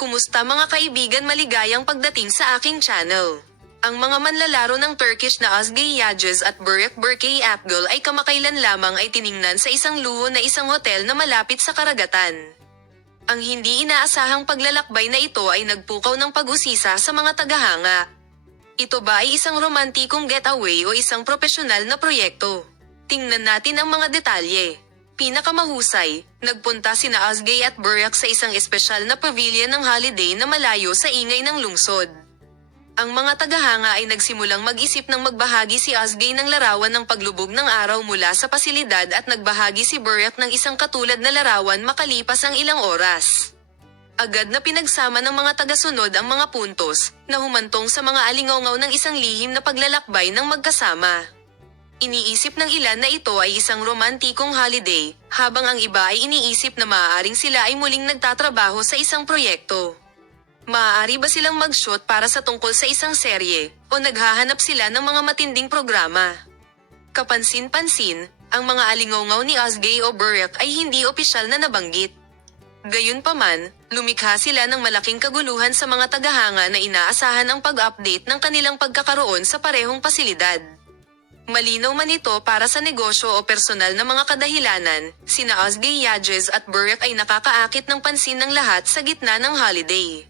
Kumusta mga kaibigan, maligayang pagdating sa aking channel. Ang mga manlalaro ng Turkish na Özge Yağcı at Burak Berkay Akgül ay kamakailan lamang ay tiningnan sa isang luho na isang hotel na malapit sa karagatan. Ang hindi inaasahang paglalakbay na ito ay nagpukaw ng pag-usisa sa mga tagahanga. Ito ba ay isang romantikong getaway o isang propesyonal na proyekto? Tingnan natin ang mga detalye. Pinakamahusay, nagpunta sina Özge at Burak sa isang espesyal na pavilion ng holiday na malayo sa ingay ng lungsod. Ang mga tagahanga ay nagsimulang mag-isip ng magbahagi si Özge ng larawan ng paglubog ng araw mula sa pasilidad at nagbahagi si Burak ng isang katulad na larawan makalipas ang ilang oras. Agad na pinagsama ng mga tagasunod ang mga puntos, na humantong sa mga alingaungaw ng isang lihim na paglalakbay ng magkasama. Iniisip ng ilan na ito ay isang romantikong holiday, habang ang iba ay iniisip na maaaring sila ay muling nagtatrabaho sa isang proyekto. Maaari ba silang mag-shoot para sa tungkol sa isang serye, o naghahanap sila ng mga matinding programa? Kapansin-pansin, ang mga alingaungaw ni Özge o Burak ay hindi opisyal na nabanggit. Gayunpaman, lumikha sila ng malaking kaguluhan sa mga tagahanga na inaasahan ang pag-update ng kanilang pagkakaroon sa parehong pasilidad. Malinaw man ito para sa negosyo o personal na mga kadahilanan, sina Özge Yağcı at Burak ay nakakaakit ng pansin ng lahat sa gitna ng holiday.